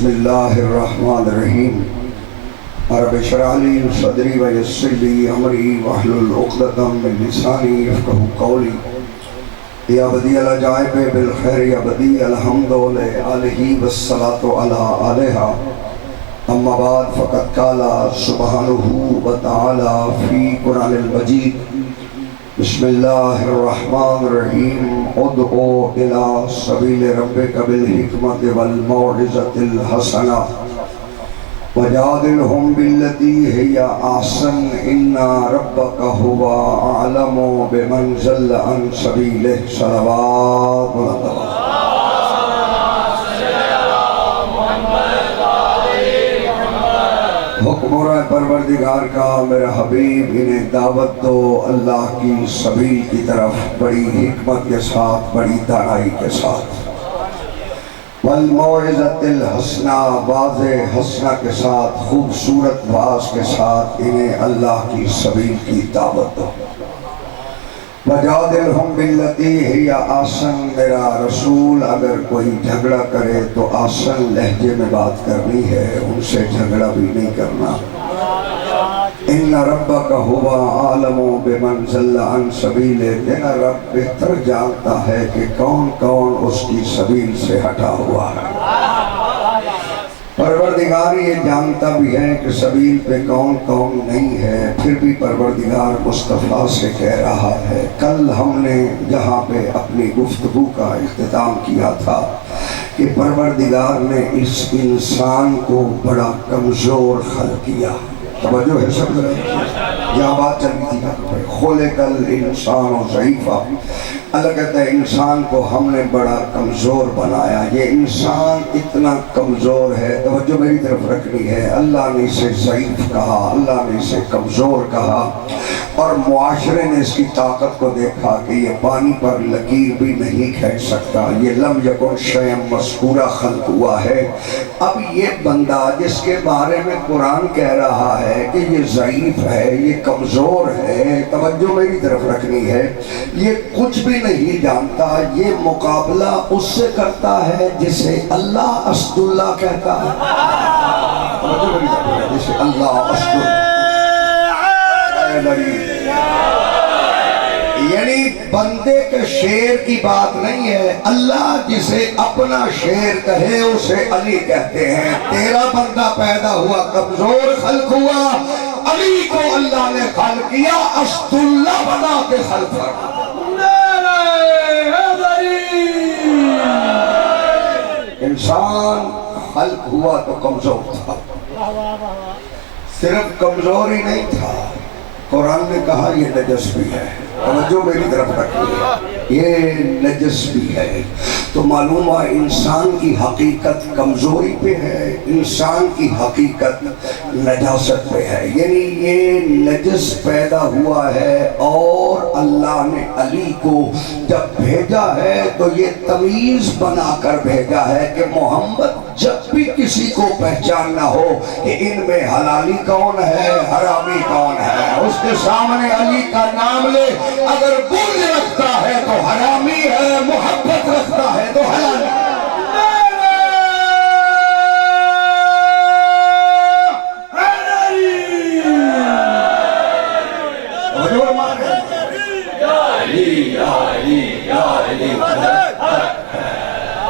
بسم اللہ الرحمن الرحیم رب اشرح لی صدری ویسر لی امری واحلل عقدۃ من لسانی یفقہوا قولی یا بدیع العجائب بالخیر یا بدیع الحمد لآلہ والصلاة علی آلہا اما بعد فقد قال سبحانہ وتعالی فی قرآن المجید بسم اللہ الرحمن الرحیم ادعو الی سبیل ربک بالحکمت والموعظۃ الحسنہ وجادلہم باللتی ہی احسن ان ربک هو اعلم بمن ضل عن سبیلہ صلوات اللہ حکم ہو رہا ہے پروردگار کا میرا حبیب انہیں دعوت دو اللہ کی سبیل کی طرف بڑی حکمت کے ساتھ بڑی دانائی کے ساتھ والموعظۃ الحسنہ واضح حسنہ کے ساتھ خوبصورت باز کے ساتھ انہیں اللہ کی سبیل کی دعوت دو وجادلہم باللتی ہی احسن میرا رسول اگر کوئی جھگڑا کرے تو آسن لہجے میں بات کرنی ہے ان سے جھگڑا بھی نہیں کرنا ان ربک هو عالم بمن ضل عن سبیلہ تیرا رب بہتر جانتا ہے کہ کون کون اس کی سبیل سے ہٹا ہوا ہے پروردگار یہ جانتا بھی ہے کہ سبیل پہ کون کون نہیں ہے پھر بھی پروردگار مصطفیٰ سے کہہ رہا ہے کل ہم نے جہاں پہ اپنی گفتگو کا اختتام کیا تھا کہ پروردگار نے اس انسان کو بڑا کمزور خلق کیا توجہ ہے سب جہاں بات چل رہی تھی خلق الانسان ضعیفا اللہ کہتا ہے انسان کو ہم نے بڑا کمزور بنایا یہ انسان اتنا کمزور ہے توجہ میری طرف رکھنی ہے اللہ نے اسے ضعیف کہا اللہ نے اسے کمزور کہا اور معاشرے نے اس کی طاقت کو دیکھا کہ یہ پانی پر لکیر بھی نہیں کھینچ سکتا یہ لم یکن شیئا مذکورہ خلق ہوا ہے اب یہ بندہ جس کے بارے میں قرآن کہہ رہا ہے کہ یہ ضعیف ہے یہ کمزور ہے توجہ میری طرف رکھنی ہے یہ کچھ بھی نہیں جانتا یہ مقابلہ اس سے کرتا ہے جسے اللہ اسد اللہ کہتا ہے جسے اللہ اسد اللہ یعنی بندے کے شیر کی بات نہیں ہے اللہ جسے اپنا شیر کہے اسے علی کہتے ہیں تیرا بندہ پیدا ہوا کمزور خلق ہوا علی کو اللہ نے خلق کیا اسد اللہ بنا کے خلق کیا انسان خلق ہوا تو کمزور تھا صرف کمزور ہی نہیں تھا قرآن نے کہا یہ نجس بھی ہے توجہ میری طرف رکھیے یہ نجس بھی ہے تو معلوم ہوا انسان کی حقیقت کمزوری پہ ہے انسان کی حقیقت نجاست پہ ہے یعنی یہ نجس پیدا ہوا ہے اور اللہ نے علی کو جب بھیجا ہے تو یہ تمیز بنا کر بھیجا ہے کہ محمد جب بھی کسی کو پہچاننا ہو کہ ان میں حلالی کون ہے حرامی کون ہے اس کے سامنے علی کا نام لے اگر بغض رکھتا ہے تو حرامی ہے محبت رکھتا ہے تو حلالی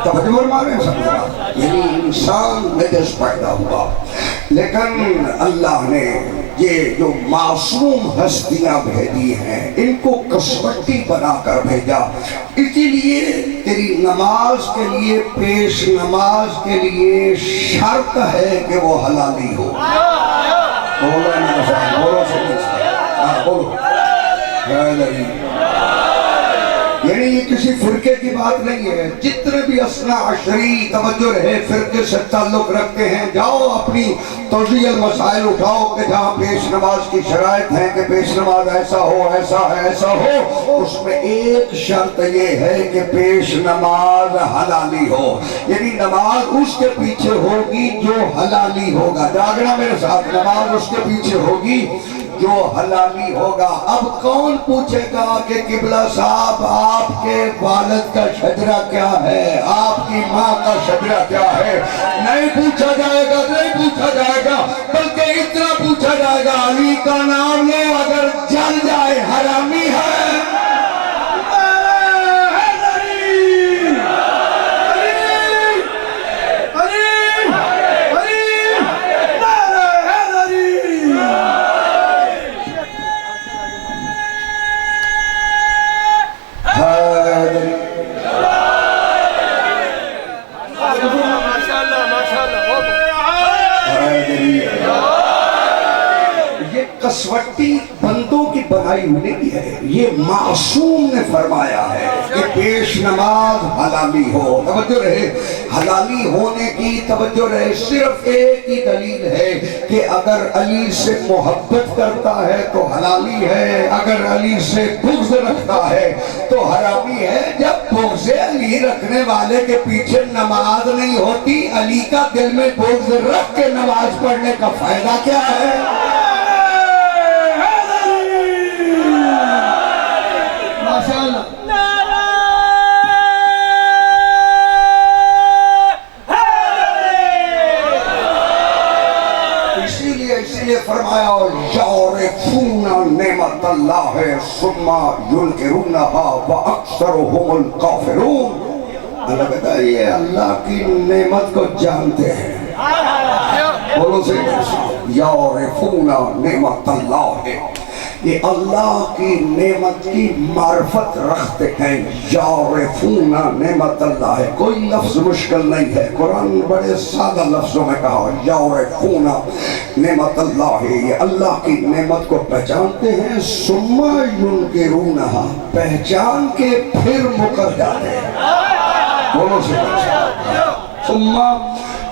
توجہ مارے سب یعنی انسان نجس پیدا ہوا لیکن اللہ نے یہ جو معصوم ہستیاں بھیجی ہیں ان کو کسوٹی بنا کر بھیجا اسی لیے تیری نماز کے لیے پیش نماز کے لیے شرط ہے کہ وہ حلالی ہو بولو میرے ساتھ بولو سب بولو یعنی یہ کسی فرقے کی بات نہیں ہے جتنے بھی اثنا عشری توجہ رہے فرقے سے تعلق رکھتے ہیں جاؤ اپنی توضیح المسائل اٹھاؤ کہ جہاں پیش نماز کی شرائط ہیں کہ پیش نماز ایسا ہو ایسا ہے ایسا ہو اس میں ایک شرط یہ ہے کہ پیش نماز حلالی ہو یعنی نماز اس کے پیچھے ہوگی جو حلالی ہوگا جاگنا میرے ساتھ نماز اس کے پیچھے ہوگی جو حلالی ہوگا. اب کون پوچھے گا کہ قبلہ صاحب آپ کے والد کا شجرہ کیا ہے, آپ کی ماں کا شجرہ کیا ہے؟ نہیں پوچھا جائے گا, نہیں پوچھا جائے گا, بلکہ اتنا پوچھا جائے گا علی کا نام لو اگر جل جائے حرامی ہے. کسوٹی بندوں کی بنائی نہیں ہے, یہ معصوم نے فرمایا ہے کہ پیش نماز حلالی ہو. توجہ رہے, حلالی ہونے کی توجہ رہے. صرف ایک ہی دلیل ہے کہ اگر علی سے محبت کرتا ہے تو حلالی ہے, اگر علی سے بغض رکھتا ہے تو حرامی ہے. جب بغض علی رکھنے والے کے پیچھے نماز نہیں ہوتی, علی کا دل میں بغض رکھ کے نماز پڑھنے کا فائدہ کیا ہے؟ اسی لیے فرمایا یعرفون نعمت اللہ ثم ینکرونها واکثرهم الکافرون. اللہ کہتا ہے یہ اللہ کی نعمت کو جانتے ہیں. بولو سے یعرفون نعمت اللہ, یہ اللہ کی نعمت کی معرفت رکھتے ہیں. یعرفون نعمت اللہ ہے, کوئی لفظ مشکل نہیں ہے, قرآن بڑے سادہ لفظوں میں کہا یعرفون نعمت اللہ ہے, یہ اللہ کی نعمت کو پہچانتے ہیں. ثم ینکرونہا, پہچان کے پھر مکر جاتے ہیں. بولو سے ثم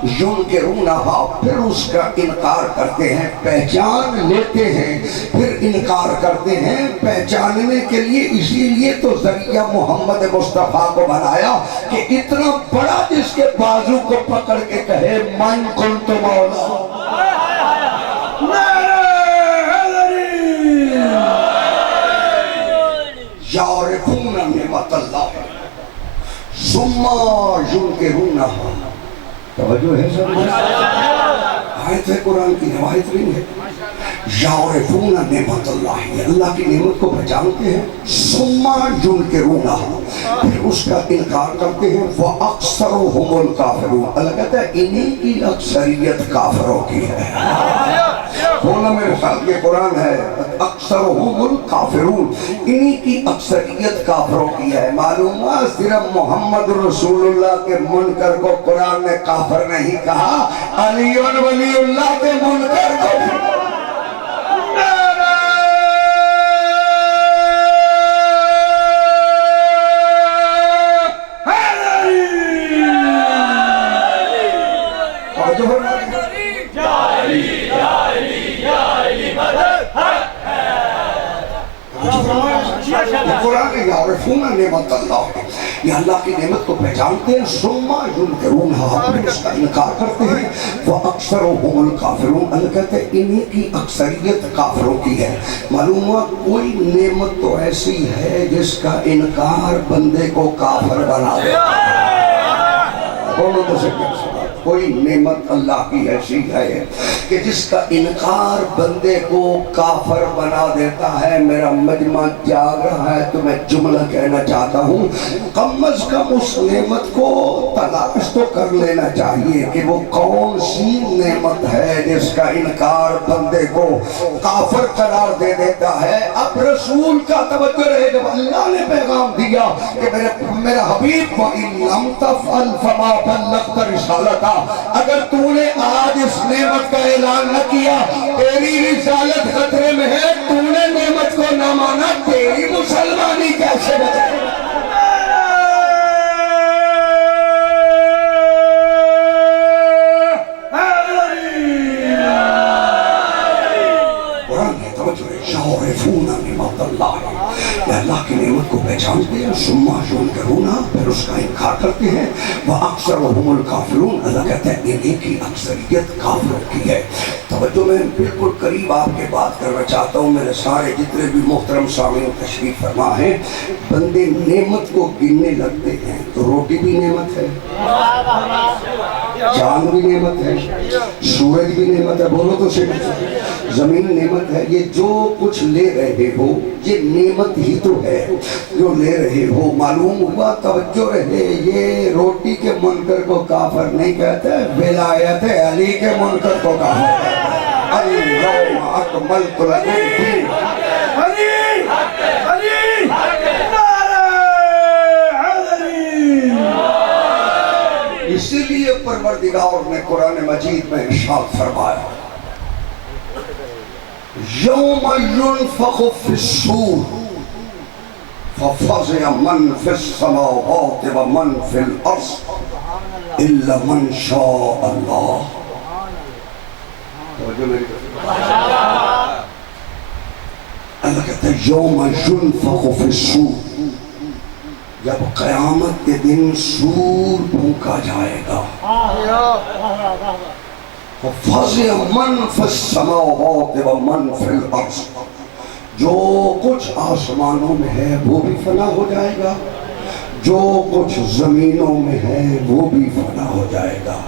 ینکرونہا, پھر اس کا انکار کرتے ہیں. پہچان لیتے ہیں پھر انکار کرتے ہیں. پہچاننے کے لیے اسی لیے تو ذریعہ محمد مصطفیٰ کو بنایا کہ اتنا بڑا جس کے بازو کو پکڑ کے کہے من کنت مولا. یعرفون نعمت اللہ ثم ینکرونہا. توجہ ہے سب, آیت ہے قرآن کی, روایت نہیں ہے. یعرفون نعمت اللہ, یہ اللہ کی نعمت کو پہچانتے ہیں. ثم ینکرونہا, پھر اس کا انکار کرتے ہیں. واکثرهم الکافرون, اللہ کہتا ہے انہی کی اکثریت کافروں کی ہے. بولنا میرے ساتھ, یہ قرآن ہے. اکثرهم الکافرون, انہی کی اکثریت کافروں کی ہے. معلوم ہے صرف محمد رسول اللہ کے منکر کو قرآن نے کافر نہیں کہا, علی ولی اللہ کے منکر کو بھی. قرآن یعرفون نعمت اللہ, یہ اللہ کی نعمت کو پہچانتے ہیں. ثم ینکرونہا, پھر اس کا انکار کرتے ہیں. واکثرهم الکافرون, اللہ کہتے ہیں انہی کی اکثریت کافروں کی ہے. معلوم ہوا کوئی نعمت تو ایسی ہے جس کا انکار بندے کو کافر بنا دیتا ہے. بولو تو سے کوئی نعمت اللہ کی ایسی ہے کہ جس کا انکار بندے کو کافر بنا دیتا ہے. میرا مجمع جاگ رہا ہے تو میں جملہ کہنا چاہتا ہوں, کم از کم اس نعمت کو تلاش تو کر لینا چاہیے کہ وہ کون سی نعمت ہے جس کا انکار بندے کو کافر قرار دے دیتا ہے. اب رسول کا توجہ رہے, جب اللہ نے پیغام دیا کہ میرا حبیب وَإِن لَمْ تَفْعَلْ فَمَا بَلَّغْتَ رِسَالَتَهُ, اگر تو نے آج اس نعمت کا اعلان نہ کیا تیری رسالت خطرے میں ہے. تو نے نعمت کو نہ مانا, تیری مسلمانی کیسے بچے؟ قرآن ہے, توجہ ہے. یعرفون نعمت اللہ, اللہ کی نعمت کو پہچانتے ہیں ثم ينکرون پھر اس کا انکار کرتے ہیں واکثرهم الکافرون اللہ کہتا ہے انہیں کی اکثریت کافروں کی ہے۔ توجہ میں بالکل قریب آپ کے بات کرنا چاہتا ہوں، میرے سارے جتنے بھی محترم سامعین تشریف فرما ہیں، بندے نعمت کو گننے لگتے ہیں تو روٹی بھی نعمت ہے، چاند بھی نعمت ہے، سورج بھی نعمت ہے، بولو تو صحیح، زمین نعمت ہے، یہ جو کچھ لے رہے ہو یہ نعمت ہی تو ہے جو لے رہے ہو۔ معلوم ہوا، توجہ رہے، یہ روٹی کے منکر کو کافر نہیں کہتا ہے، ولایت علی کے منکر کو کافر کہتا ہے۔ اليوم اکملت لکم دینکم اسی لیے پروردگار نے قرآن مجید میں ارشاد فرمایا یوم ينفخ في الصور ففزع من في السماوات ومن في الارض الا من شاء اللہ۔ اللہ کہتا ہے یوم ينفخ في الصور، جب قیامت کے دن سور پھونکا جائے گا، فَفَزِعَ مَنْ فِي السَّمَاوَاتِ وَمَنْ فِي الْأَرْضِ، جو کچھ آسمانوں میں ہے وہ بھی فنا ہو جائے گا، جو کچھ زمینوں میں ہے وہ بھی فنا ہو جائے گا۔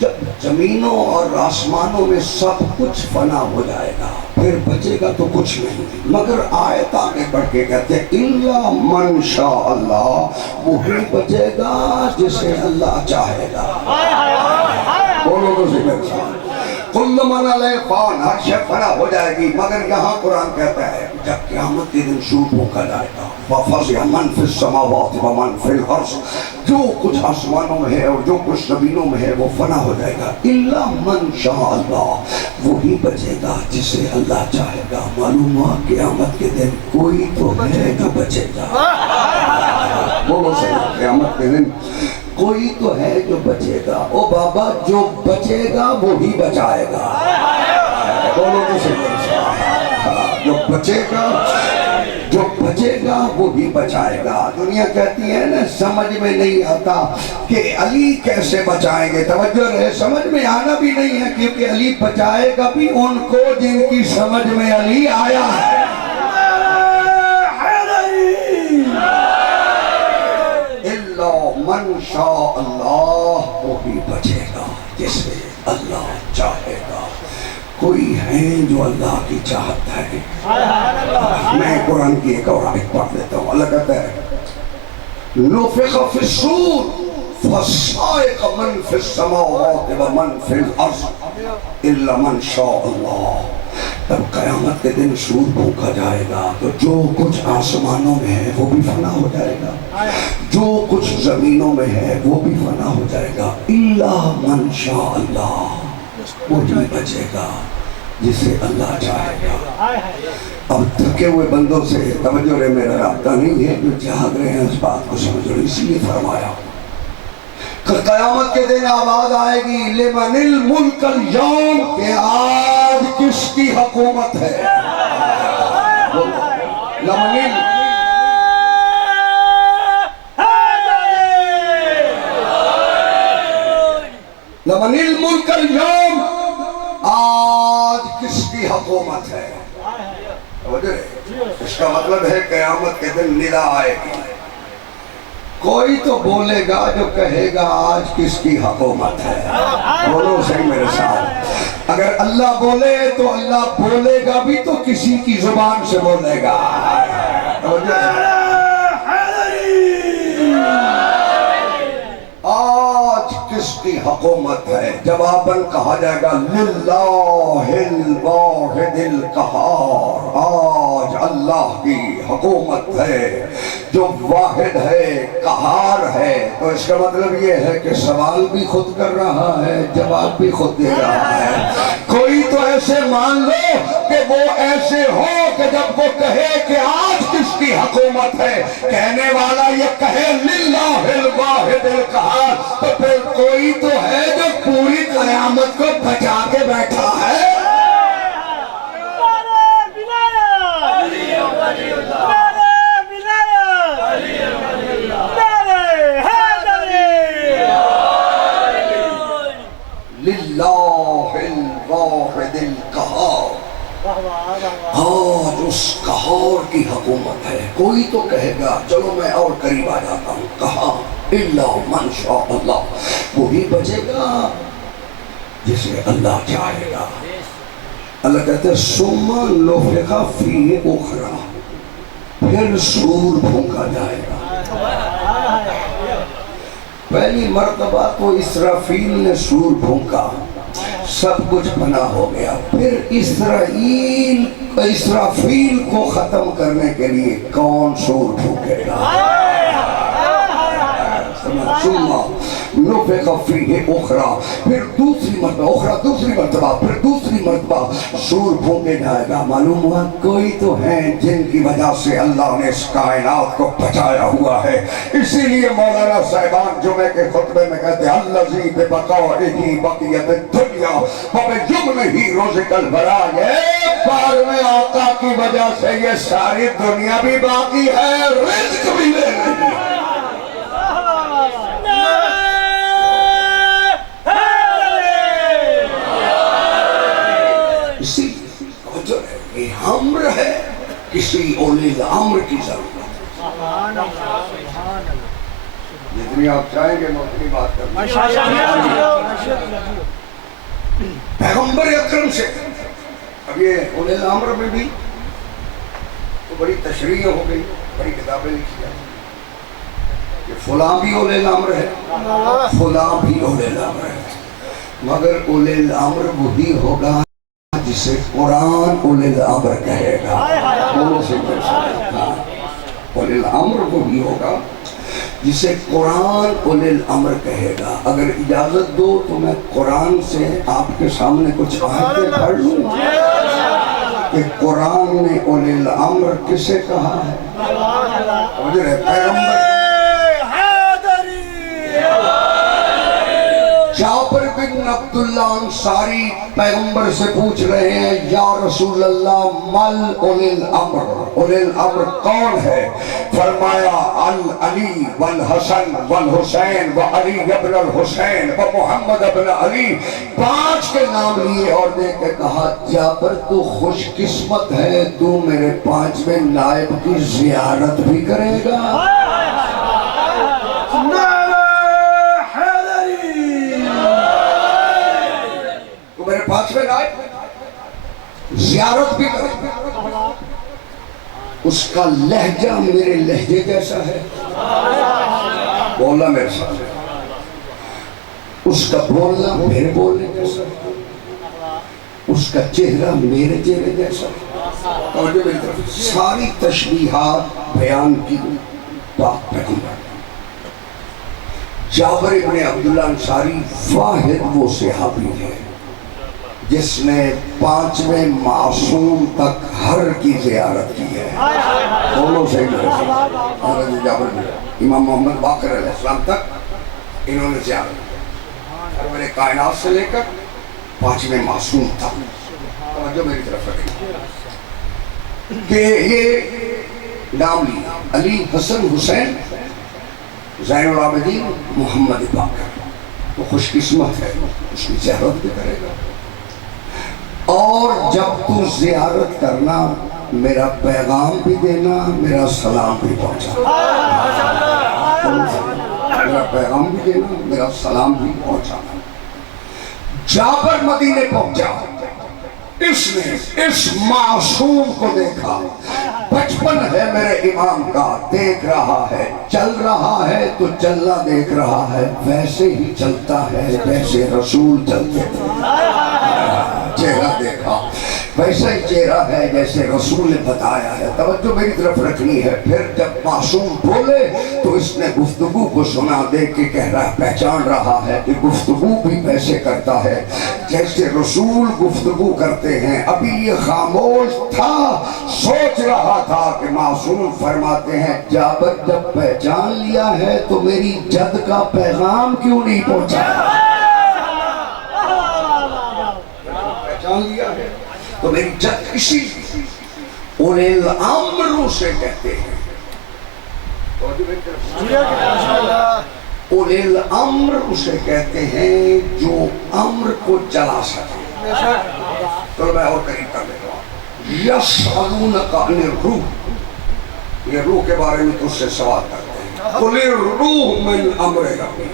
جب زمینوں اور آسمانوں میں سب کچھ فنا ہو جائے گا پھر بچے گا تو کچھ نہیں، مگر آیت آگے بڑھ کے کہتے ہیں اِلَّا مَنْ شَاءَ اللَّهُ، وہی بچے گا جسے اللہ چاہے گا۔ بولو تو ذکر شاہ کل من علیہ فان، ہر شے فنا ہو جائے گی، مگر یہاں قرآن کہتا ہے جب قیامت کے دن سور پھونکا جائے گا وَفَزِعَ مَنْ فِي السَّمَاوَاتِ وَمَنْ فِي الْأَرْضِ، جو کچھ آسمانوں میں ہے اور جو کچھ زمینوں میں ہے وہ فنا ہو جائے گا، اِلَّا مَنْ شَاءَ اللَّهُ، وہی بچے گا جسے اللہ چاہے گا۔ معلوم ہوا قیامت کے دن کوئی تو ہے جو بچے گا، بولو صحیح، قیامت کے دن کوئی تو ہے جو بچے گا۔ او بابا جو بچے گا وہی بچائے گا، بولو تو صحیح، جو بچے گا جو بچے گا وہی بچائے گا۔ دنیا کہتی ہے نا سمجھ میں نہیں آتا کہ علی کیسے بچائیں گے، توجہ رہے، سمجھ میں آنا بھی نہیں ہے کیونکہ علی بچائے گا بھی ان کو جن کی سمجھ میں علی آیا ہے۔ من شاء اللہ، وہی بچے گا جسے اللہ چاہے گا۔ کوئی ہے جو اللہ کی چاہت ہے؟ میں قرآن کی ایک اور آیت پڑھ دیتا ہوں، اللہ کہتا ہے نفخ فی الصور فصائق من فی السماوات ومن فی الارض الا من شاء اللہ۔ تب قیامت کے دن سور پھونکا جائے گا تو جو کچھ آسمانوں میں ہے وہ بھی فنا ہو جائے گا، جو کچھ زمینوں میں ہے وہ بھی فنا ہو جائے گا، الا من شاء اللہ، وہی بچے گا جسے اللہ چاہے گا۔ اب تھکے ہوئے بندوں سے توجہ رہے، میرا رابطہ نہیں ہے، جو جاگ رہے ہیں اس بات کو سمجھ رہے، اسی لیے فرمایا قیامت کے دن آواز آئے گی لمن الملک اليوم، کہ آج کس کی حکومت ہے؟ لمن الملک اليوم، آج کس کی حکومت ہے؟ اس کا مطلب ہے قیامت کے دن ندا آئے گی، کوئی تو بولے گا جو کہے گا آج کس کی حکومت ہے۔ بولو صحیح میرے ساتھ، اگر اللہ بولے تو اللہ بولے گا بھی تو کسی کی زبان سے بولے گا۔ آج کس کی حکومت ہے؟ جواباً کہا جائے گا للہ الواحد القہار، آج اللہ کی حکومت ہے جو واحد ہے، قہار ہے۔ تو اس کا مطلب یہ ہے کہ سوال بھی خود کر رہا ہے، جواب بھی خود دے رہا ہے۔ کوئی تو ایسے مان لو کہ وہ ایسے ہو کہ جب وہ کہے کہ آج کس کی حکومت ہے، کہنے والا یہ کہے للہ الواحد القہار، تو پھر کوئی تو ہے جو پوری قیامت کو بچا کے بیٹھا ہے۔ للہ الواحد القہار، آج اس قہار کی حکومت ہے۔ کوئی تو کہے گا چلو میں اور قریب آ جاتا ہوں، کہا الا من شاء اللہ، وہی بچے گا جسے اللہ چاہے گا۔ اللہ کہتے ہیں ثم نفخ فیہ اخری، پھر سور پھونکا جائے گا۔ پہلی مرتبہ تو اسرافیل نے سور پھونکا، سب کچھ فنا ہو گیا۔ پھر اسرافیل کو ختم کرنے کے لیے کون سور پھونکے گا؟ ثم نفخ فیہ اخری، پھر دوسری مرتبہ پھر دوسری مرتبہ سور پھونکے جائے گا۔ معلوم ہوا کوئی تو ہے جن کی وجہ سے اللہ نے اس کائنات کو بچایا ہوا ہے۔ اسی لیے مولانا صاحبان جمعے کے خطبے میں کہتے ہیں الذی ببقائہ بقیت الدنیا وبجملہ رزق الورا، ایک بار میں آقا کی وجہ سے یہ ساری دنیا بھی باقی ہے، رزق بھی لے رہی ہے۔ اسی وجہ ہے یہ امر ہے، کسی اولی الامر کی ضرورت ہے۔ جتنی آپ چاہیں گے میں اتنی بات کروں۔ پیغمبر اکرم سے اب یہ اولی الامر میں بھی تو بڑی تشریح ہو گئی، بڑی کتابیں لکھی ہیں کہ فلاں بھی اولی الامر ہے، فلاں بھی اولی الامر ہے، مگر اولی الامر وہی ہوگا جسے قرآن اولی الامر کہے گا۔ اولی الامر وہی ہوگا جسے قرآن اولی الامر کہے گا۔ اگر اجازت دو تو میں قرآن سے آپ کے سامنے کچھ آیتیں پڑھ لوں کہ قرآن نے اولی الامر کسے کہا ہے۔ پیغمبر جابر بن عبداللہ انصاری پیغمبر سے پوچھ رہے ہیں یا رسول اللہ مل اولی الامر، اولی الامر کون ہے؟ فرمایا العلی والحسن والحسین وعلی ابن الحسین ومحمد ابن علی، 5 کے نام لیے اور دے کے کہا جابر تو خوش قسمت ہے، تو میرے 5ویں نائب کی زیارت بھی کرے گا۔ میرے 5ویں نائب زیارت بھی کرے، اس کا لہجہ میرے لہجے جیسا ہے، بولنا میرے ساتھ، اس کا بولنا میرے بولنے جیسا ہے، اس کا چہرہ میرے چہرے جیسا ہے۔ اور جو میری طرف ساری تشبیہات بیان کی پاک پیغمبر جابر ابن عبداللہ انصاری واحد وہ صحابی ہے جس نے 5ویں معصوم تک ہر کی زیارت کی ہے۔ دونوں سے حضرت جابر بن امام محمد باقر علیہ السلام تک انہوں نے زیارت کی، اور میرے کائنات سے لے کر 5ویں معصوم تک۔ توجہ میری طرف رکھیں کہ یہ نام لیا علی حسن حسین زین العابدین محمد باقر، تو خوش قسمت ہے، اس کی زیارت بھی کرے گا۔ اور جب تو زیارت کرنا میرا پیغام بھی دینا، میرا سلام بھی پہنچانا، میرا پیغام بھی دینا، میرا سلام بھی پہنچانا۔ جابر مدینے پہنچا، اس نے اس معصوم کو دیکھا، بچپن ہے میرے امام کا، دیکھ رہا ہے، چل رہا ہے تو چلنا دیکھ رہا ہے، ویسے ہی چلتا ہے جیسے رسول چلتے تھے۔ چہرہ دیکھا ویسا ہی چہرہ ہے جیسے رسول نے بتایا ہے۔ توجہ میری طرف رکھنی ہے۔ پھر جب معصوم بولے تو اس نے گفتگو کو سنا، دیکھ کے کہہ رہا، پہچان رہا ہے کہ گفتگو بھی ویسے کرتا ہے جیسے رسول گفتگو کرتے ہیں۔ ابھی یہ خاموش تھا، سوچ رہا تھا کہ معصوم فرماتے ہیں جابر جب پہچان لیا ہے تو میری جد کا پیغام کیوں نہیں پہنچایا؟ پہچان لیا ہے تو میری جد اسی اولی الامر سے کہتے ہیں۔ اولی الامر اسے کہتے ہیں جو امر کو چلا سکے. چلو میں اور قریب کر لیتا ہوں. یسألونک عن الروح، یہ روح کے بارے میں تجھ سے سوال کرتے ہیں. قل الروح من امر ربی،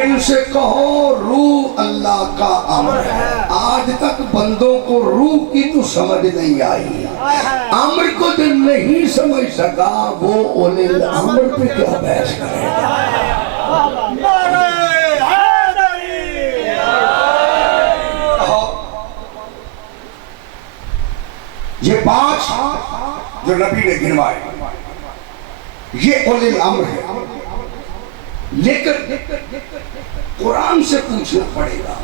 ان سے کہو روح اللہ کا امر ہے. آج تک بندوں کو روح کی تو سمجھ نہیں آئی، امر کو جو نہیں سمجھ سکا وہ اولی الامر پہ کیا بحث کرے گا. یہ 5 جو نبی نے گنوائے یہ اولی الامر ہے، لیکن قرآن سے پوچھنا پڑے گا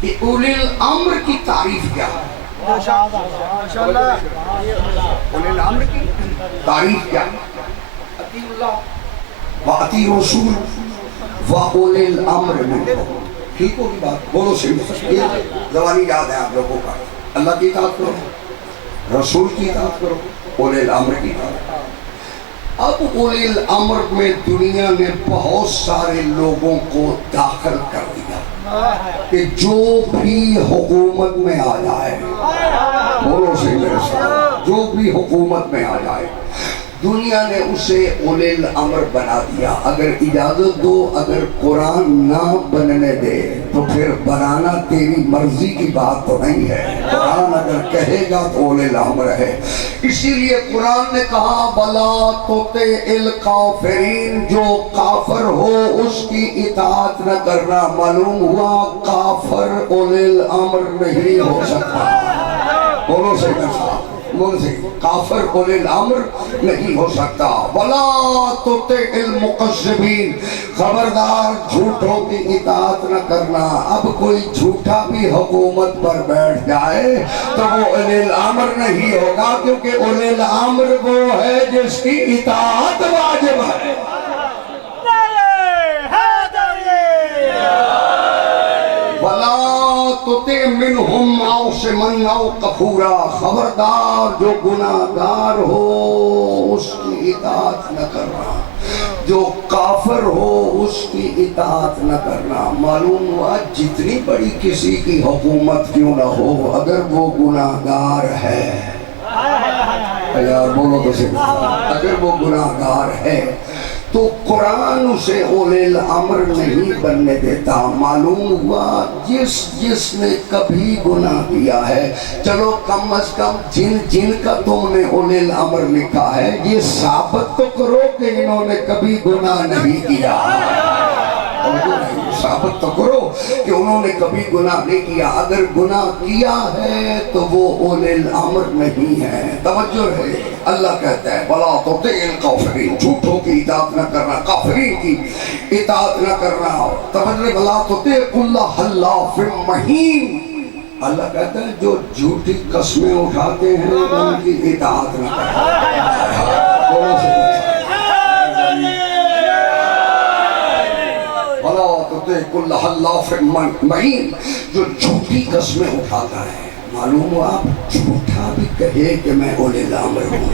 کہ اولی الامر کی تعریف کیا ہے. اولی الامر کی تعریف کیا ہے؟ اطیعوا اللہ و اطیعوا الرسول و اولی الامر منکم. ٹھیک ہوگی بات؟ بولو صحیح. زبانی یاد ہے آپ لوگوں کا. اللہ کی اطاعت کرو، رسول کی اطاعت کرو، اولی الامر کی اطاعت کرو. اب اولی الامر میں دنیا نے بہت سارے لوگوں کو داخل کر دیا کہ جو بھی حکومت میں آ جائے، بولو صحیح میرے ساتھ، جو بھی حکومت میں آ جائے دنیا نے اسے اولی الامر بنا دیا. اگر اجازت دو، اگر قرآن نہ بننے دے تو پھر بنانا تیری مرضی کی بات تو نہیں ہے. قرآن اگر کہے گا تو اولی الامر ہے. اسی لیے قرآن نے کہا وَلَا تُطِعِ الْكَافِرِينَ، جو کافر ہو اس کی اطاعت نہ کرنا. معلوم ہوا کافر اولی الامر نہیں ہو سکتا. بولو صحیح میرے ساتھ، بولو صحیح. کافر اولی الامر نہیں ہو سکتا. وَلَا تُطِعِ الْمُكَذِّبِينَ، خبردار جھوٹوں کی اطاعت نہ کرنا. اب کوئی جھوٹا بھی حکومت پر بیٹھ جائے تو وہ اولی الامر نہیں ہوگا، کیونکہ اولی الامر وہ ہے جس کی اطاعت واجب ہے. وَلَا تُطِعْ مِنْهُمْ عَاصِمًا أَوْ كَفُورًا، خبردار جو گناہگار ہو اس کی اطاعت نہ کرنا، جو کافر ہو اس کی اطاعت نہ کرنا. معلوم ہوا جتنی بڑی کسی کی حکومت کیوں نہ ہو، اگر وہ گناہگار ہے، یار بولو تو صحیح، اگر وہ گناہگار ہے تو قرآن اسے اولی الامر نہیں بننے دیتا. معلوم ہوا جس نے کبھی گناہ کیا ہے، چلو کم از کم جن کا تم نے اولی الامر لکھا ہے یہ ثابت تو کرو کہ انہوں نے کبھی گناہ نہیں کیا. ثابت تو کرو کہ انہوں نے کبھی گناہ نہیں کیا. اگر گناہ کیا ہے تو وہ اولی الامر نہیں ہے. توجہ ہے، اللہ کہتا ہے وَلَا تُطِعِ الْكَافِرِينَ، جھوٹوں کی اطاعت نہ کرنا، کافرین کی اطاعت نہ کرنا. توجہ وَلَا تُطِعِ كُلَّ حَلَّافٍ مَّهِينٍ، اللہ کہتا ہے جو جھوٹی قسمیں اٹھاتے ہیں ان کی اطاعت نہ کرنا. کل حلاف مہین، جو جھوٹی قسمیں اٹھاتا ہے. معلوم ہوا آپ جھوٹا بھی کہے کہ میں اولی الامر ہوں.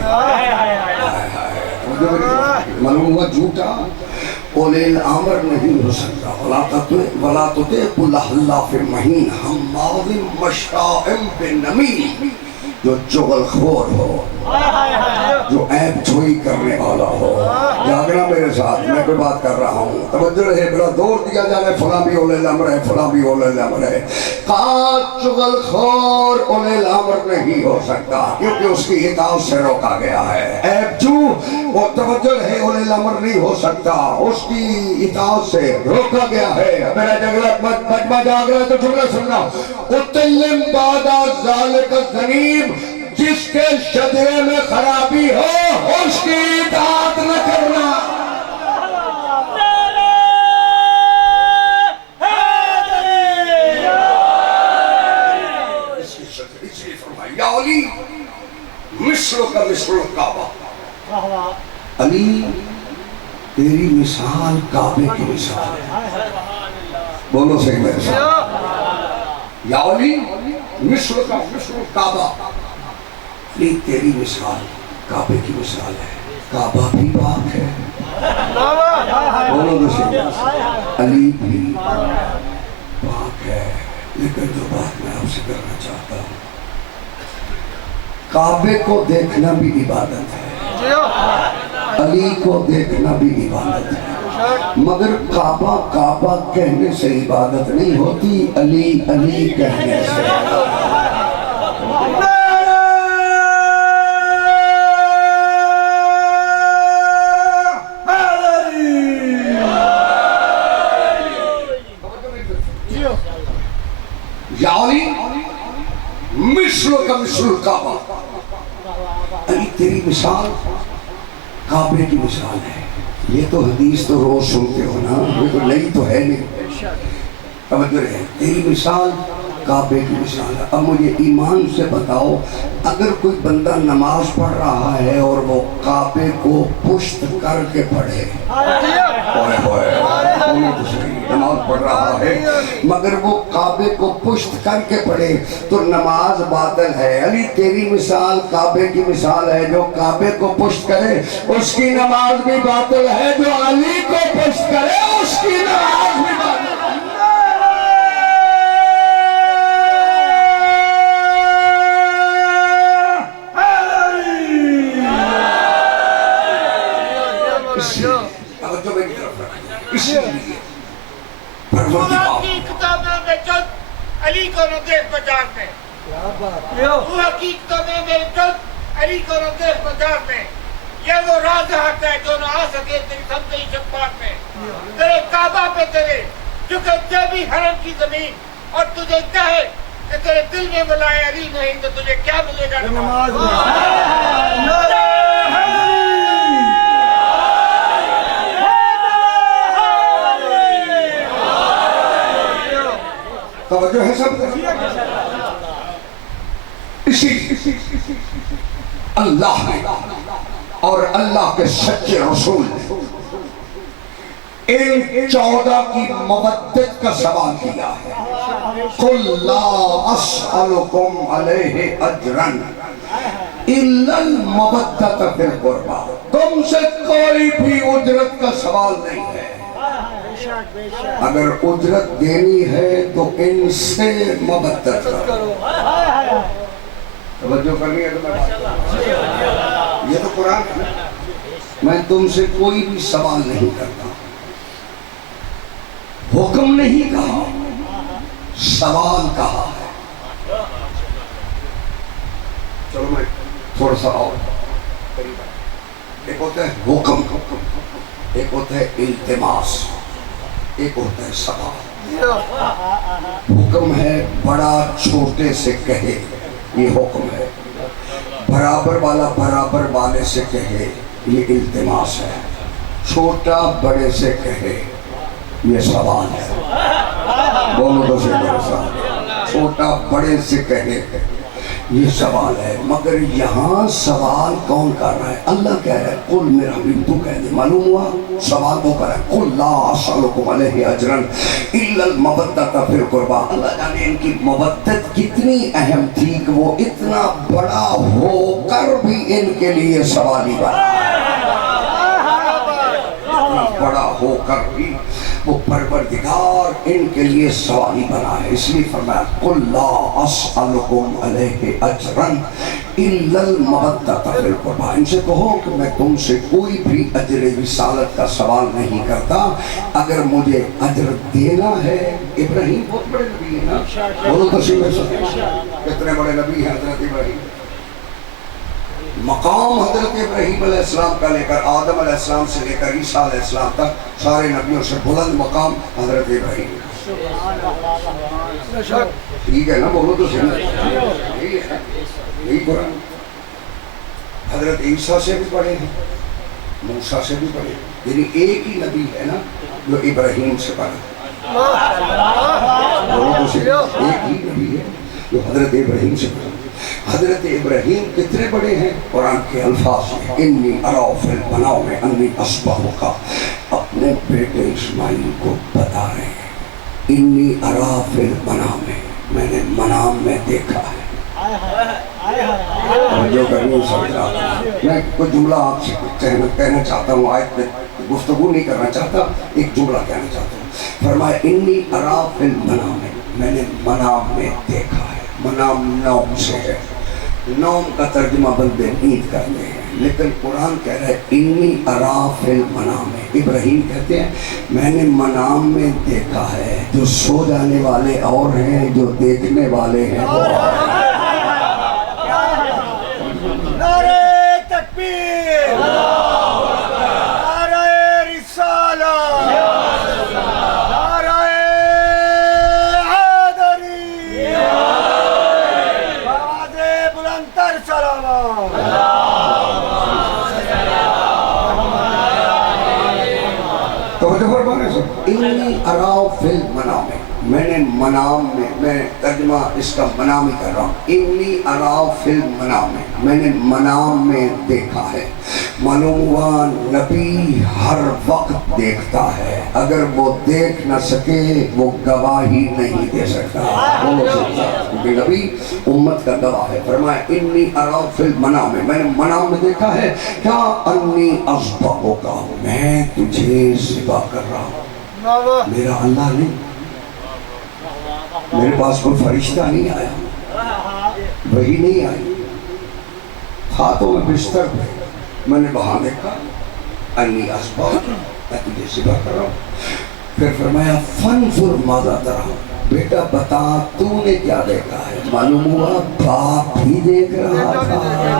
معلوم ہوا جھوٹا اولی الامر نہیں ہو سکتا. وَلَا تُطِعْ كُلَّ حَلَّافٍ مَّهِينٍ ہَمَّازٍ مَّشَّاءٍ بِالنَّمِيمٍ، جو چغل خور ہو، جو عیب جوئی کرنے والا ہو. جاگنا میرے ساتھ، میں کوئی بات کر رہا ہوں، توجہ رہے. بڑا دور دیا جا رہا ہے فلاں بھی اولی الامر ہے، فلاں بھی اولی الامر ہے. کہا چغل خور اولی الامر نہیں ہو سکتا کیونکہ اس کی اطاعت سے روکا گیا ہے. عیب جو وہ توجہ رہے اولی الامر نہیں ہو سکتا، اس کی اطاعت سے روکا گیا ہے. میرا جگلہ مجمع جاگ رہا ہے تو جملہ سننا. اُتَلِّمْ بَعْدَ ذَلِكَ الذَّنِيمِ، جس کے شجرے میں خرابی ہو اس کی اطاعت نہ کرنا. اس لیے فرمایا یا علی مثل کا مثل کعبہ، علی تیری مثال کعبے کی مثال ہے. بولو صحیح میرے ساتھ، یا علی مثل کا مثل کعبہ، تیری مثال کعبے کی مثال ہے. کعبہ بھی پاک ہے، بولو تو صحیح، علی بھی پاک ہے، لیکن جو بات میں آپ سے کرنا چاہتا ہوں، کعبے کو دیکھنا بھی عبادت ہے، علی کو دیکھنا بھی عبادت ہے، مگر کعبہ کعبہ کہنے سے عبادت نہیں ہوتی، علی علی کہنے سے۔ یا علی مثل کا مثل کعبہ، علی تیری مثال کعبے کی مثال ہے۔ یہ تو حدیث تو روز سنتے ہو نا، یہ تو نئی تو ہے نہیں، توجہ ہے، تیری مثال کعبے کی مثال ہے۔ اب مجھے ایمان سے بتاؤ، اگر کوئی بندہ نماز پڑھ رہا ہے اور وہ کعبے کو پشت کر کے پڑھے، نماز پڑھ رہا ہے مگر وہ کعبے کو پشت کر کے پڑھے تو نماز باطل ہے۔ علی تیری مثال کعبے کی مثال ہے، جو کعبے کو پشت کرے اس کی نماز بھی باطل ہے، جو علی کو پشت کرے اس کی نماز بھی باطل ہے۔ اسی لیے خدا کی کتابوں میں جد علی کو نہ دیکھ بجار میں، وہ حقیقتوں میں جد علی کو نہ دیکھ بجار میں، یہ وہ راز حق ہے جو نہ آ سکے تیری سمجھئی شفاعت میں۔ تیرے کعبہ پہ تیرے جھکے دے بھی حرم کی زمین، اور تجھے کہے کہ تیرے دل میں بلائے علی نہیں تو تجھے کیا ملے گا؟ نماز میں۔ توجہ ہے سب؟ اسی اللہ نے اور اللہ کے سچے رسول نے ان 14 کی مودت کا سوال کیا ہے۔ قُلْ لَا أَسْأَلُكُمْ عَلَيْهِ أَجْرًا إِلَّا الْمَوَدَّةَ فِي الْقُرْبَى، تم سے کوئی بھی اجرت کا سوال نہیں ہے، اگر اجرت دینی ہے تو ان سے مودت کرو۔ توجہ کرنی ہے تو یہ تو قرآن ہے، میں تم سے کوئی بھی سوال نہیں کرتا، حکم نہیں کہا، سوال کہا ہے۔ چلو میں تھوڑا سا اور ایک ہوتا ہے حکم، ایک ہوتا ہے التماس، ایک ہوتا ہے سوال۔ حکم ہے بڑا چھوٹے سے کہے، یہ حکم ہے، برابر والا برابر والے سے کہے، یہ التماس ہے، چھوٹا بڑے سے کہے، یہ سوال ہے۔ بولو تو سے بڑے سوال، چھوٹا بڑے سے کہے یہ سوال ہے، مگر یہاں سوال کون کر رہا ہے؟ اللہ کہہ رہا ہے قل میرا حبیب تو کہہ دے، معلوم ہوا سوال وہ کر رہا ہے قل لا اسألکم علیہ اجرا الا المودۃ فی القربى۔ اللہ جانے ان کی مودت کتنی اہم تھی کہ وہ اتنا بڑا ہو کر بھی ان کے لیے سوالی بنا، بڑا ہو کر بھی وہ پروردگار ان کے لیے سوالی بنا ہے، اس لیے فرمایا قل لا اسألکم علیہ اجرا الا المودۃ فی القربى، ان سے کہو کہ میں تم سے کوئی بھی اجر رسالت کا سوال نہیں کرتا، اگر مجھے اجر دینا ہے۔ ابراہیم بہت بڑے نبی ہیں نا، بولو تو کتنے بڑے نبی ہیں حضرت ابراہیم، مقام حضرت ابراہیم علیہ السلام کا لے کر آدم علیہ السلام سے لے کر عیسیٰ علیہ السلام تک سارے نبیوں سے بلند مقام حضرت ابراہیم۔ ٹھیک ہے نا، بولو تو صحیح، یہی قرآن۔ حضرت عیسیٰ سے بھی بڑے ہیں، موسیٰ سے بھی بڑے ہیں، یعنی ایک ہی نبی ہے نا جو ابراہیم سے بڑا ہے، بولو تو صحیح، ایک ہی نبی ہے جو حضرت ابراہیم سے بڑا ہے۔ حضرت ابراہیم کتنے بڑے ہیں؟ قرآن کے الفاظ ہیں انی اریٰ فی المنام انی اذبحک، اپنے بیٹے اسماعیل کو بتا رہے ہیں انی اریٰ فی المنام، میں نے منام میں دیکھا ہے۔ جو کرنی سمجھ رہا، میں کوئی جملہ آپ سے کہنا چاہتا ہوں، آیت میں گفتگو نہیں کرنا چاہتا، ایک جملہ کہنا چاہتا ہوں. فرمایا انی ارا فی المنام، میں نے منام میں دیکھا ہے. منام نوم سے ہے، نوم کا ترجمہ بندے نیند کرتے ہیں، لیکن قرآن کہہ رہا ہے انی ارا فی المنام. ابراہیم کہتے ہیں میں نے منام میں دیکھا ہے. جو سو جانے والے اور ہیں، جو دیکھنے والے ہیں وہ اور ہیں. انی اراؤ فی المنام، میں نے منام میں ترجمہ اس کا منام ہی کر رہا ہوں. انی اراؤ فی المنام، میں نے منام میں دیکھا ہے. معلوم ہوا نبی ہر وقت دیکھتا ہے، اگر وہ دیکھ نہ سکے وہ گواہی نہیں دے سکتا. کیونکہ نبی امت کا گواہ ہے. فرمایا انی اراؤ فی المنام، میں نے منام میں دیکھا ہے کیا انی اذبحک، میں تجھے ذبح کر رہا ہوں. میرا اللہ نہیں، میرے پاس کوئی فرشتہ نہیں آیا، وہی نہیں آئی. تھا تو میں بستر پہ، میں نے وہاں دیکھا انی اذبحک، میں تجھے ذبح کر رہا ہوں. پھر فرمایا فانظر ماذا ترى، بیٹا بتا تو نے کیا دیکھا ہے. معلوم ہوا باپ بھی دیکھ رہا تھا،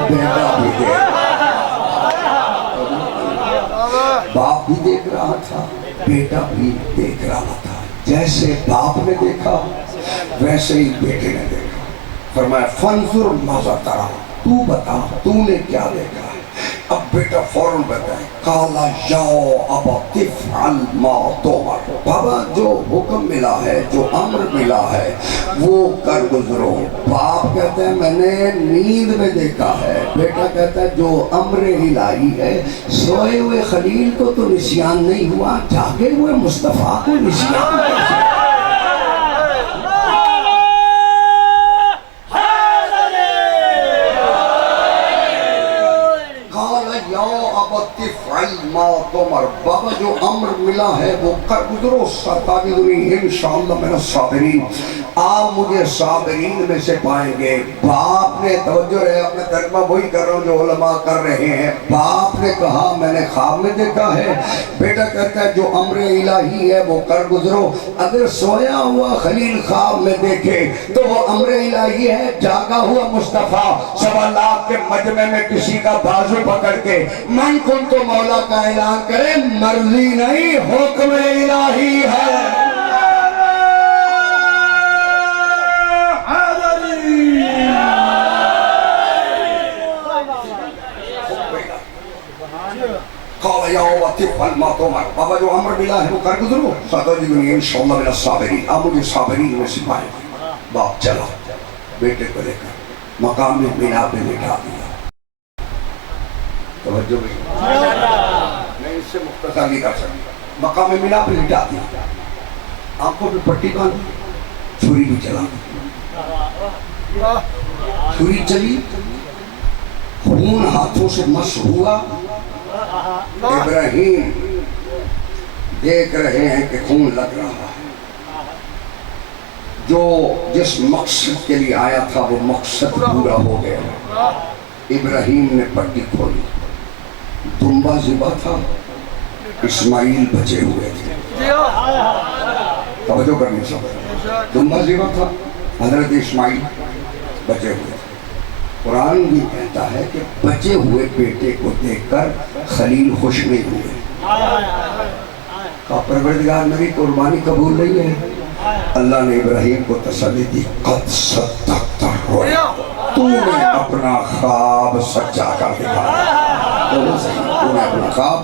بیٹا بھی دیکھ رہا تھا. باپ بھی دیکھ رہا تھا، بیٹا بھی دیکھ رہا تھا. جیسے باپ نے دیکھا ویسے ہی بیٹے نے دیکھا. فرمایا فانظر ماذا ترى، تو بتا تو نے کیا دیکھا ہے. اب بیٹا فوراً بتائے قالا یا ابت افعل ما تؤمر، بابا جو حکم ملا ہے، جو امر ملا ہے وہ کر گزرو. باپ کہتا ہے میں نے نیند میں دیکھا ہے، بیٹا کہتا ہے جو امر الہی ہے. سوئے ہوئے خلیل کو تو نسیان نہیں ہوا، جاگے ہوئے مصطفیٰ کو نسیان کیسے؟ بابا جو امر ملا ہے وہ کر گزرو. ستجدنی انشاءاللہ من الصابرین، آپ مجھے صابرین میں سے پائیں گے. باپ نے توجہ رہے، اپنے ترجمہ وہی کر رہا ہوں جو علماء کر رہے ہیں. باپ نے کہا میں نے خواب میں دیکھا ہے، بیٹا کہتا ہے جو امر الہی ہے وہ کر گزرو. اگر سویا ہوا خلیل خواب میں دیکھے تو وہ امر الہی ہے، جاگا ہوا مصطفیٰ 1.25 لاکھ کے مجمع میں کسی کا بازو پکڑ کے من کن تو مولا کا اعلان کرے، مرضی نہیں حکم الہی ہے. بابا جو امر ملا ہے وہ کر گزرو. ستجدنی انشاءاللہ من الصابرین، آپ مجھے صابرین میں سپائیں گے. باپ چلا بیٹے کو لے کر مقام بنا پہ بٹھا دیا. توجہ بھائی، میں اس سے مختصر نہیں کر سکتا. مقام بنا پہ بٹھا دیا، آنکھوں پہ پٹی باندھی، چھری بھی چلا دی. چھری چلی، خون ہاتھوں سے مس ہوا. ابراہیم دیکھ رہے ہیں کہ خون لگ رہا ہے. جو جس مقصد کے لیے آیا تھا وہ مقصد پورا ہو گیا. ابراہیم نے پٹی کھولی، دمبا ذبح تھا، اسماعیل بچے ہوئے تھے. توجہ کرنی سب، دمبا ذبح تھا، حضرت اسماعیل بچے ہوئے تھے. قرآن بھی کہتا ہے کہ بچے ہوئے بیٹے کو دیکھ کر خلیل خوش نہیں ہوئے. کہا پروردگار میری قربانی قبول نہیں ہے. اللہ نے ابراہیم کو تسلی دی، قد صدقت الرؤیا، تو نے اپنا خواب سچا کر دکھایا. تو نے اپنا خواب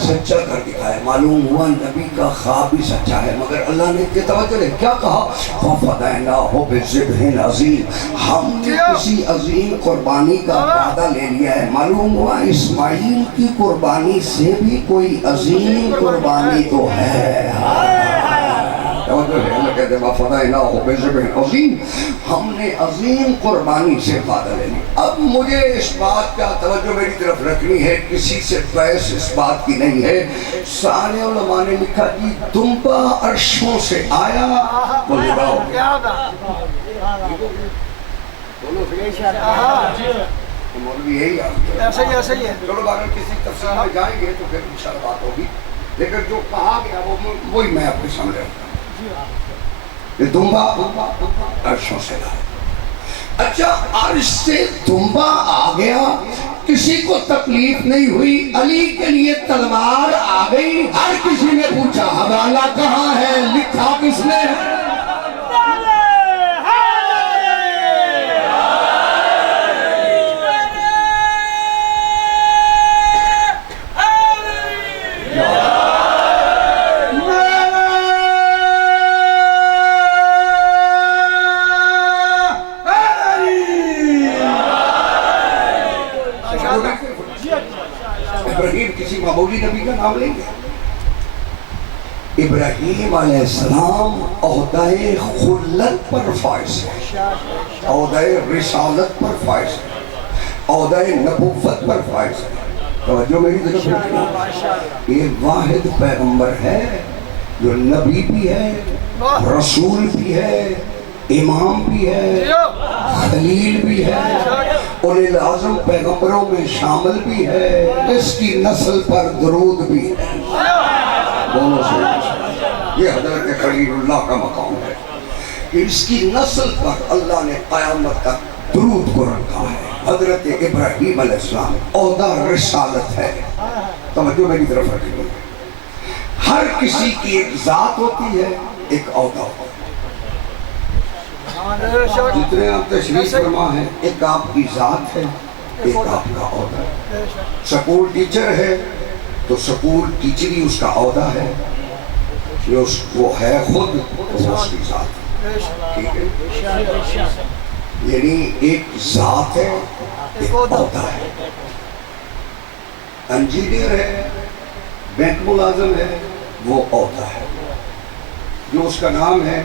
سچا کر دکھایا. معلوم ہوا نبی کا خواب بھی سچا ہے، مگر اللہ نے توجہ نے کیا کہا، فَفَدَيْنَاهُ بِذِبْحٍ عَظِيمٍ، ہم نے کسی عظیم قربانی کا وعدہ لے لیا ہے. معلوم ہوا اسماعیل کی قربانی سے بھی کوئی عظیم قربانی تو ہے. اللہ کہتے ہیں وَفَدَيْنَاهُ بِذِبْحٍ عَظِيمٍ، ہم نے عظیم قربانی سے فائدہ لے لی۔ اب مجھے اس بات کا توجہ میری طرف رکھنی ہے، کسی سے بحث اس بات کی نہیں ہے۔ سارے علماء نے لکھا کہ دمبا عرشوں سے آیا وہ ذبح ہو گیا۔ مولوی یہی ایسا ہی ہے۔ چلو اگر کسی تفصیل میں جائیں گے تو پھر انشاءاللہ بات ہوگی، لیکن جو کہا گیا وہی میں اپنے سامنے رکھتا ہوں۔ یہ دمبا عرشوں سے آیا۔ اچھا عرش سے دمبا آ گیا، کسی کو تکلیف نہیں ہوئی، علی کے لیے تلوار آ گئی، ہر کسی نے پوچھا حوالہ کہاں ہے، لکھا کس نے؟ ابراہیم کسی معمولی نبی کا نام لیں گے؟ ابراہیم علیہ السلام عہدہ خلت پر فائز ہے، عہدہ رسالت پر فائز ہے، عہدہ نبوت پر فائز ہے۔ توجہ میری طرف رکھنا، یہ واحد پیغمبر ہے جو نبی بھی ہے، رسول بھی ہے، امام بھی ہے، خلیل بھی ہے، اولی العظم پیغمبروں میں شامل بھی ہے، اس کی نسل پر درود بھی ہے۔ دونوں سے یہ حضرت خلیل اللہ کا مقام ہے کہ اس کی نسل پر اللہ نے قیامت تک درود کو رکھا ہے۔ حضرت ابراہیم علیہ السلام عہدہ رسالت ہے۔ توجہ میری طرف رکھیں، ہر کسی کی ایک ذات ہوتی ہے، ایک عہدہ ہوتا ہے۔ جتنے آپ تشریف فرما ہیں، ایک آپ کی ذات ہے، ایک آپ کا عہدہ ہے۔ سکول ٹیچر ہے تو سکول ٹیچری اس کا عہدہ ہے، وہ ہے خود وہ اس کی ذات ہے، ٹھیک ہے؟ یعنی ایک ذات ہے، ایک عہدہ ہے۔ انجینئر ہے، بینک ملازم ہے، وہ عہدہ ہے، جو اس کا نام ہے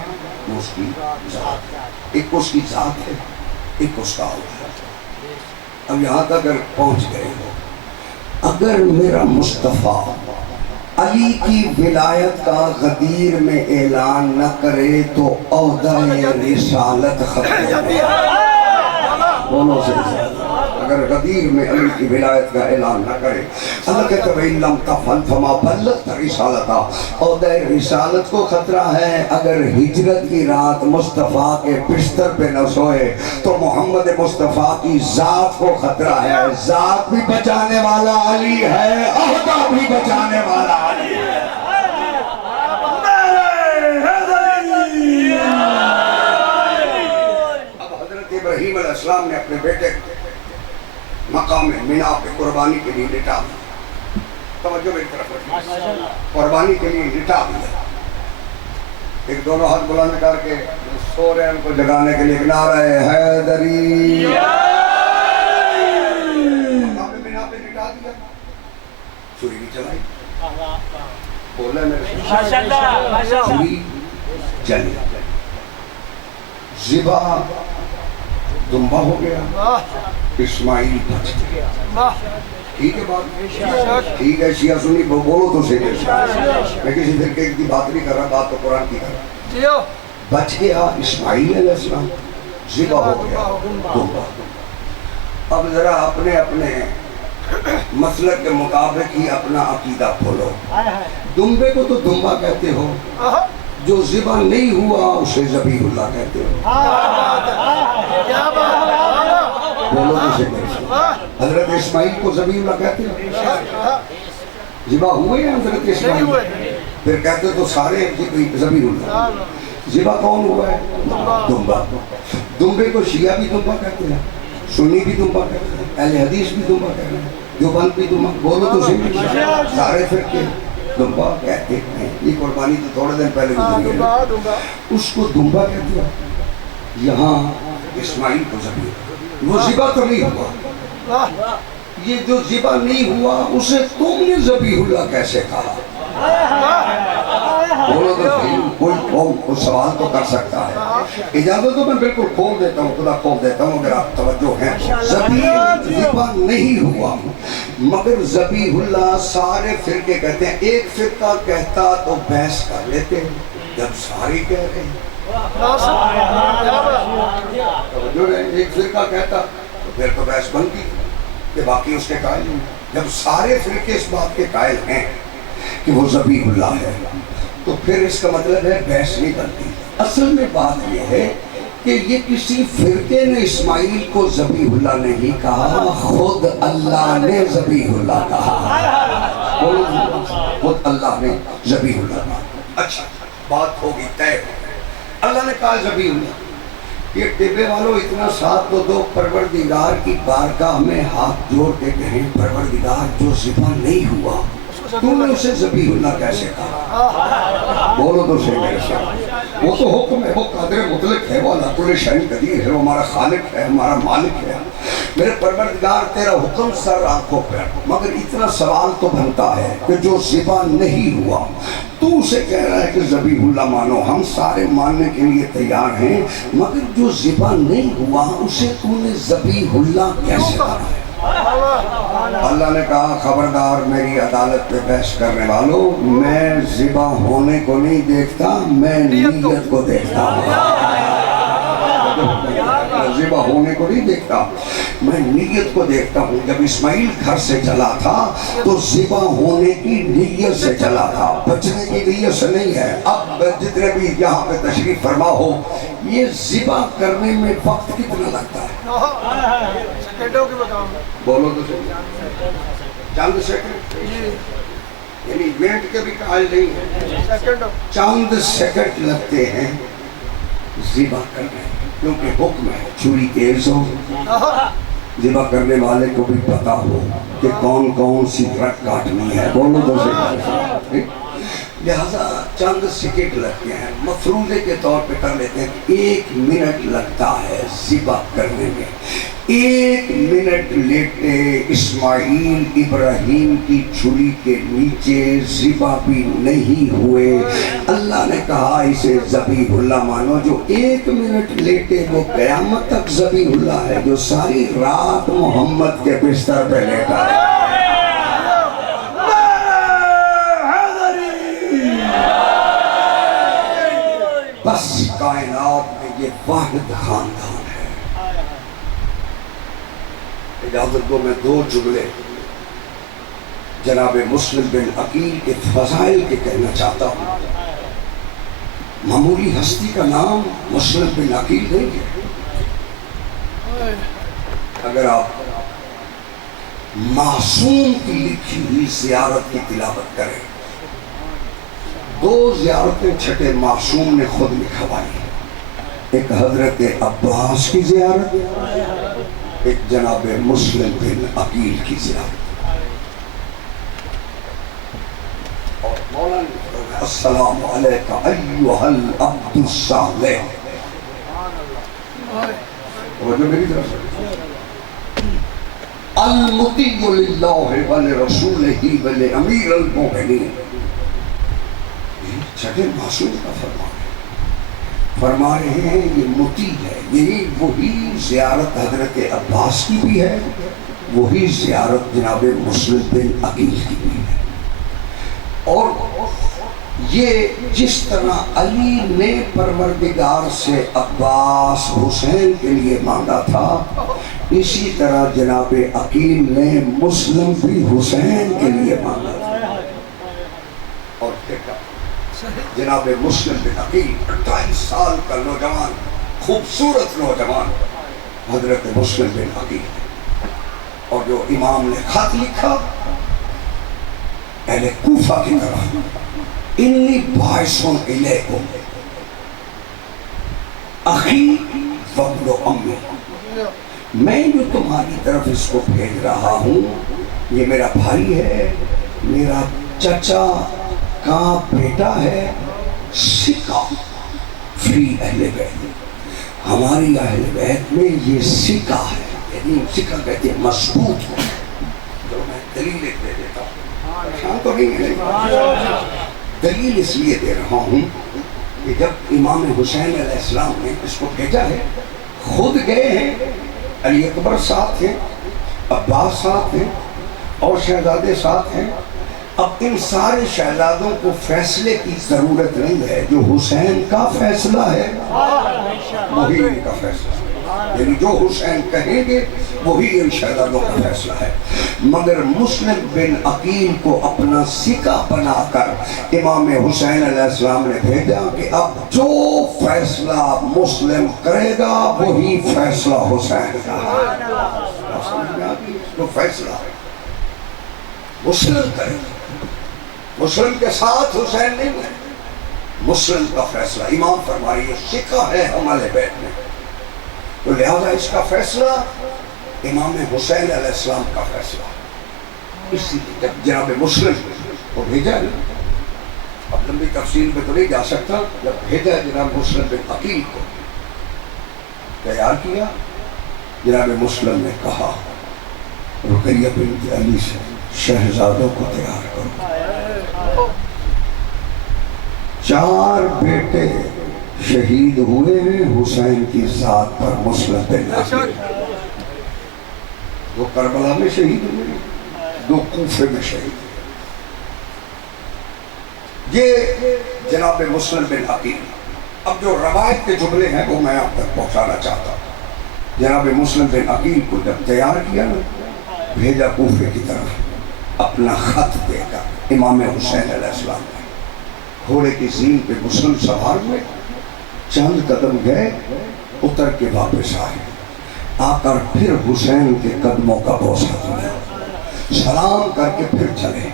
وہ اس کی ذات ہے۔ ایک اس کی ذات ہے، ایک اس کا عہدہ ہے۔ اب یہاں تک اگر پہنچ گئے ہو، اگر میرا مصطفیٰ علی کی ولایت کا غدیر میں اعلان نہ کرے تو عہدہ رسالت ختم ہو گیا۔ دونوں سے اگر غدیر میں علی کی ولایت کا اعلان نہ کرے، اللہ کہتا ہے وَإِن لَمْ تَفْعَلْ فَمَا بَلَّغْتَ رِسَالَتَهُ، عہدہ رسالت کو خطرہ ہے۔ اگر ہجرت کی رات مصطفیٰ کے بستر پہ نہ سوئے تو محمد مصطفیٰ کی ذات کو خطرہ ہے۔ ذات بھی بچانے والا علی ہے، عہدہ بھی بچانے والا علی ہے۔ اب حضرت ابراہیم علیہ السلام نے اپنے بیٹے مقام مینا پہ قربانی کے لیے لٹا دیا۔ توجہ میری طرف رکھیں، قربانی کے لیے لٹا دیا۔ ایک دونوں ہاتھ بلند کر کے سو رہے ہیں، ان کو جگانے کے لیے نعرہ حیدری، مقام مینا پہ لٹا دیا، چھری بھی چلائی، بولے میرے چھری چلی، ذبح دمبا ہو گیا، اسماعیل بچ گیا۔ ٹھیک ہے بات؟ ٹھیک ہے، شیعہ سنی بولو تو صحیح ہے، میں کسی فرقے کی بات نہیں کر رہا، بات تو قرآن کی کر رہا۔ بچ گیا اسماعیل علیہ السلام، ذبح ہو گیا دمبا۔ اب ذرا اپنے اپنے مسلک کے مطابق ہی اپنا عقیدہ کھولو۔ دمبے کو تو دمبا کہتے ہو، جو ذبح نہیں ہوا اسے ذبیح اللہ کہتے ہو۔ بولو اسے کیسے؟ حضرت اسماعیل کو ذبیح اللہ کہتے ہو؟ ذبح ہوئے ہیں حضرت اسماعیل؟ پھر کہتے تو سارے ذبیح اللہ۔ ذبح کون ہوا ہے؟ دمبا۔ دمبے کو شیعہ بھی دمبا کہتے ہیں، سنی بھی دمبا کہتے ہیں، اہل حدیث بھی دمبا کہتے ہیں، دیوبند بھی دمبا، بولو تو صحیح، سارے فرقے دمبا کہتے ہیں۔ یہ قربانی تو تھوڑے دن پہلے گزری ہے، اس کو دمبا کہتے ہیں۔ یہاں اسماعیل کو ذبیح، وہ ذبح تو نہیں ہوا، یہ جو ذبح نہیں ہوا اسے تم نے ذبیح اللہ کیسے کہا؟ بولو تو صحیح، کوئی وہ سوال تو کر سکتا ہے. اجازت تو میں بالکل کھول دیتا ہوں, خدا کھول دیتا ہوں اگر آپ توجہ ہیں. ذبح نہیں ہوا, مگر ذبیح اللہ سارے فرقے کہتے ہیں. ایک فرقہ کہتا تو بحث کر لیتے ہیں, جب ساری کہہ رہے ہیں ایک فرقہ کہتا تو پھر تو بحث بنتی کہ باقی اس کے قائل نہیں. جب سارے فرقے اس بات کے قائل ہیں کہ وہ ذبیح اللہ ہے تو پھر اس کا مطلب ہے بحث نہیں بنتی. اصل میں بات یہ ہے کہ یہ کسی فرقے نے اسماعیل کو ذبیح اللہ نہیں کہا, خود اللہ نے ذبیح اللہ کہا. خود اللہ نے ذبیح اللہ کہا. اچھا بات ہوگی طے. اللہ نے کہا ذبیح اللہ. یہ ٹبے والوں اتنا ساتھ تو دو, پروردگار کی بارگاہ میں ہاتھ جوڑ کے کہیں پروردگار جو ذبح نہیں ہوا تم نے اسے ذبیح اللہ کیسے کہا؟ بولو تو صحیح میرے ساتھ. وہ تو حکم ہے, وہ قادر مطلق ہے, وہ اللہ کل شیء قدیر ہے, وہ ہمارا خالق ہے, ہمارا مالک ہے. میرے پروردگار تیرا حکم سر آنکھوں پر, مگر اتنا سوال تو بنتا ہے کہ جو ذبح نہیں ہوا تو اسے کہہ رہا ہے کہ ذبیح اللہ مانو. ہم سارے ماننے کے لیے تیار ہیں, مگر جو ذبح نہیں ہوا اسے تو نے ذبیح اللہ کیسے کہا ہے؟ اللہ نے کہا خبردار میری عدالت پہ بحث کرنے والوں, میں ذبح ہونے کو نہیں دیکھتا, میں نیت کو دیکھتا ہوں. ذبح ہونے کو نہیں دیکھتا, میں نیت کو دیکھتا ہوں. جب اسماعیل گھر سے چلا تھا تو ذبح ہونے کی نیت سے چلا تھا, بچنے کی نیت سے نہیں ہے. اب جتنے بھی یہاں پہ تشریف فرما ہو, یہ ذبح کرنے میں وقت کتنا لگتا ہے؟ بولو تو صحیح. چند سیکنڈ, یعنی منٹ کے بھی قائل نہیں ہے, چند سیکنڈ لگتے ہیں ذبح کرنے, کیونکہ حکم ہے چھری تیز ہو, ذبح کرنے والے کو بھی پتا ہو کہ کون کون سی رگ کاٹنی ہے. بولو تو صحیح. لہذا چند سیکنڈ لگتے ہیں, مفروضے کے طور پہ کر لیتے ہیں. 1 منٹ لگتا ہے ذبح کرنے میں. 1 منٹ لیٹے اسماعیل ابراہیم کی چھری کے نیچے ذبح بھی نہیں ہوئے. اللہ نے کہا اسے ذبیح اللہ مانو. جو 1 منٹ لیٹے وہ قیامت تک ذبیح اللہ ہے, جو ساری رات محمد کے بستر پہ لیٹا ہے. بس کائنات میں یہ واحد خاندان ہے. اجازت دو میں 2 جملے جناب مسلم بن عقیل کے فضائل کے کہنا چاہتا ہوں. معمولی ہستی کا نام مسلم بن عقیل نہیں ہے. اگر آپ معصوم کی لکھی ہوئی زیارت کی تلاوت کریں, 2 زیارتیں چھٹے معصوم نے خود لکھوائی. ایک حضرت عباس کی زیارت, ایک جناب مسلم بن عقیل کی زیارت. اور مولانا السلام علیکہ ایہا العبد الصالح. توجہ میری طرف سے. المطیع للہ ولرسولہ ولامیر المؤمنین. چھٹے معصوم کا فرما رہے ہیں یہ مطیع ہے. یہی وہی زیارت حضرت عباس کی بھی ہے, وہی زیارت جناب مسلم بن عقیل کی بھی ہے. اور یہ جس طرح علی نے پروردگار سے عباس حسین کے لیے مانگا تھا, اسی طرح جناب عقیل نے مسلم بھی حسین کے لیے مانگا تھا. اور جناب مسلم بن عقیل 28 سال کا نوجوان, خوبصورت نوجوان حضرت مسلم بن عقیل. اور جو امام نے خط لکھا اہل کوفہ کی طرف, انی باعثن الیکم اخی وابن امی, میں جو تمہاری طرف اس کو بھیج رہا ہوں یہ میرا بھائی ہے, میرا چچا کا بیٹا ہے. سکہ فی اہل بیت, ہماری اہل بیت میں یہ سکہ ہے, یعنی سکہ کہتے ہیں مضبوط ہے. جو میں دلیل دے دیتا ہوں, شان تو نہیں ہے, دلیل اس لیے دے رہا ہوں کہ جب امام حسین علیہ السلام نے اس کو بھیجا ہے، خود گئے ہیں، علی اکبر ساتھ ہیں، عباس ساتھ ہیں اور شہزادے ساتھ ہیں. اب ان سارے شہزادوں کو فیصلے کی ضرورت نہیں ہے، جو حسین کا فیصلہ ہے وہی ان کا فیصلہ ہے، یعنی جو حسین کہیں گے وہی ان شہزادوں کا فیصلہ ہے. مگر مسلم بن عقیل کو اپنا سکہ بنا کر امام حسین علیہ السلام نے بھیجا کہ اب جو فیصلہ مسلم کرے گا وہی فیصلہ حسین کا ہے. جو فیصلہ ہے مسلم کرے گا، مسلم کے ساتھ حسین نہیں ہے، مسلم کا فیصلہ. امام فرمائے یہ سکہ ہے ہمارے بیت میں، تو لہذا اس کا فیصلہ امام حسین علیہ السلام کا فیصلہ. اسی لیے جب جناب مسلم کو بھیجا، اب لمبی تفصیل میں تو نہیں جا سکتا، جب بھیجا جناب مسلم بن عقیل کو، تیار کیا، جناب مسلم نے کہا رقیہ بنت علی سے شہزادوں کو تیار کرو. 4 بیٹے شہید ہوئے ہیں حسین کی ذات پر. مسلم بن عقیل 2 کربلا میں شہید ہوئے، 2 کوفے میں شہید ہوئے. یہ جناب مسلم بن عقیل. اب جو روایت کے جملے ہیں وہ میں آپ تک پہنچانا چاہتا ہوں. جناب مسلم بن عقیل کو جب تیار کیا نا، بھیجا کوفے کی طرف اپنا خط دے کر امام حسین علیہ السلام نے. گھوڑے کی زین پہ مسلم سوار ہوئے، چند قدم گئے، اتر کے واپس آئے، آ کر پھر حسین کے قدموں کا بوسہ دیا، سلام کر کے پھر چلے.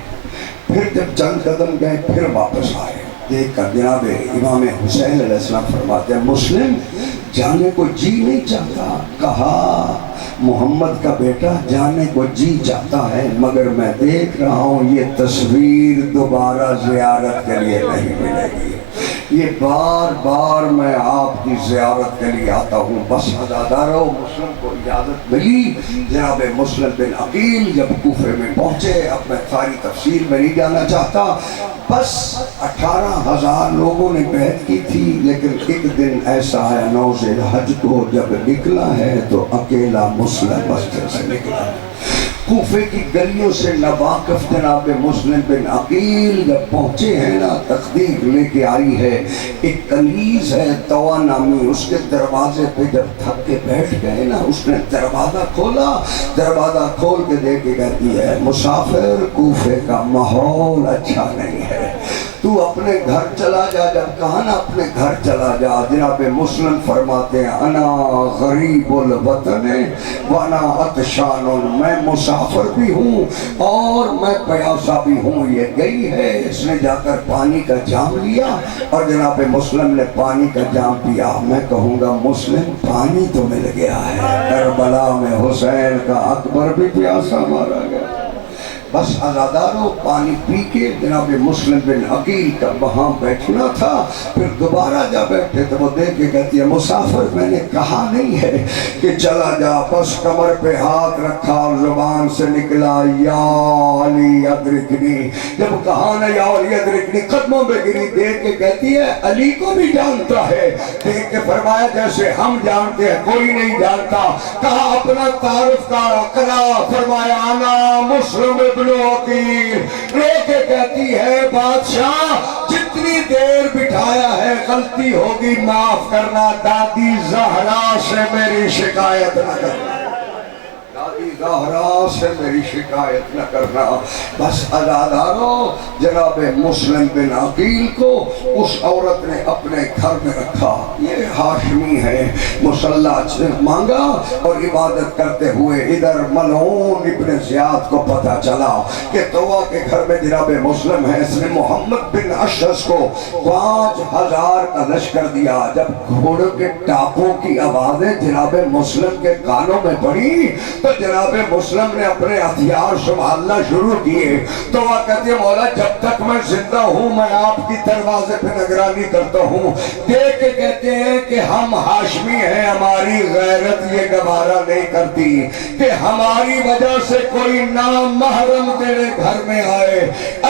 پھر جب چند قدم گئے پھر واپس آئے. دیکھ کر جناب امام حسین علیہ السلام فرماتے ہیں مسلم جانے کو جی نہیں چاہتا. کہا محمد کا بیٹا جانے کو جی چاہتا ہے، مگر میں دیکھ رہا ہوں یہ تصویر دوبارہ زیارت کے لیے نہیں ملے گی. یہ بار بار میں آپ کی زیارت کے لیے آتا ہوں. بس عزادارو مسلم کو اجازت ملی. جناب مسلم بن عقیل جب کوفے میں پہنچے، اب میں ساری تفصیل میں نہیں جانا چاہتا، بس 18,000 لوگوں نے بیعت کی تھی، لیکن ایک دن ایسا ہے 9 ذی الحج کو جب نکلا ہے تو اکیلا مسلم مسجد سے نکلا ہے. کوفے کی گلیوں سے ناواقف جناب مسلم بن عقیل جب پہنچے ہیں نا، تقدیر لے کے آئی ہے. ایک کنیز ہے طوا نامی، اس کے دروازے پہ جب تھک کے بیٹھ گئے نا، اس نے دروازہ کھولا، دروازہ کھول کے دے کے کہتی ہے مسافر کوفے کا ماحول اچھا نہیں ہے، تو اپنے گھر چلا جا. جب کہا نا اپنے گھر چلا جا، جناب مسلم فرماتے ہیں انا غریب الوطن وانا عطشان، میں مسافر بھی ہوں اور میں پیاسا بھی ہوں. یہ گئی ہے، اس نے جا کر پانی کا جام لیا اور جناب مسلم نے پانی کا جام پیا. میں کہوں گا مسلم پانی تو مل گیا ہے، کربلا میں حسین کا اکبر بھی پیاسا مارا گیا. بس عزادارو پانی پی کے جناب مسلم بن عقیل کا وہاں بیٹھنا تھا. پھر دوبارہ جا بیٹھے تو وہ دیکھ کے کہتی ہے مسافر میں نے کہا نہیں ہے کہ چلا جا، بس کمر پہ ہاتھ رکھا اور زبان سے نکلا یا علی ادرکنی. جب کہا نا یا علی ادرکنی، قدموں پہ گری. دیکھ کے کہتی ہے علی کو بھی جانتا ہے. دیکھ کے فرمایا جیسے ہم جانتے ہیں کوئی نہیں جانتا. کہا اپنا تعارف کرا، فرمایا انا مسلم ابن عقیل. رو کے کہتی ہے بادشاہ جتنی دیر بٹھایا ہے غلطی ہوگی معاف کرنا، دادی زہرا سے میری شکایت نہ کرنا، دادی زہرا سے میری شکایت نہ کرنا. بس عزادارو جناب مسلم بن عقیل کو اس عورت نے اپنے گھر میں رکھا. یہ ہاشمی ہے، مصلی مانگا اور عبادت کرتے ہوئے ادھر ملعون ابن زیاد کو پتہ چلا کہ طوا کے گھر میں جناب مسلم ہے. اس نے محمد بن اشعث کو 5,000 کا لشکر دیا. جب گھوڑوں کے ٹاپوں کی آوازیں جناب مسلم کے کانوں میں پڑی تو جناب مسلم نے اپنے ہتھیار سنبھالنا شروع کیے تو وہ کہتے ہیں مولا جب تک میں زندہ ہوں میں آپ کی دروازے پہ نگرانی کرتا ہوں. دیکھ کے کہتے ہیں کہ ہم ہاشمی ہیں, ہماری غیرت یہ گوارا نہیں کرتی کہ ہماری وجہ سے کوئی نامحرم تیرے گھر میں آئے.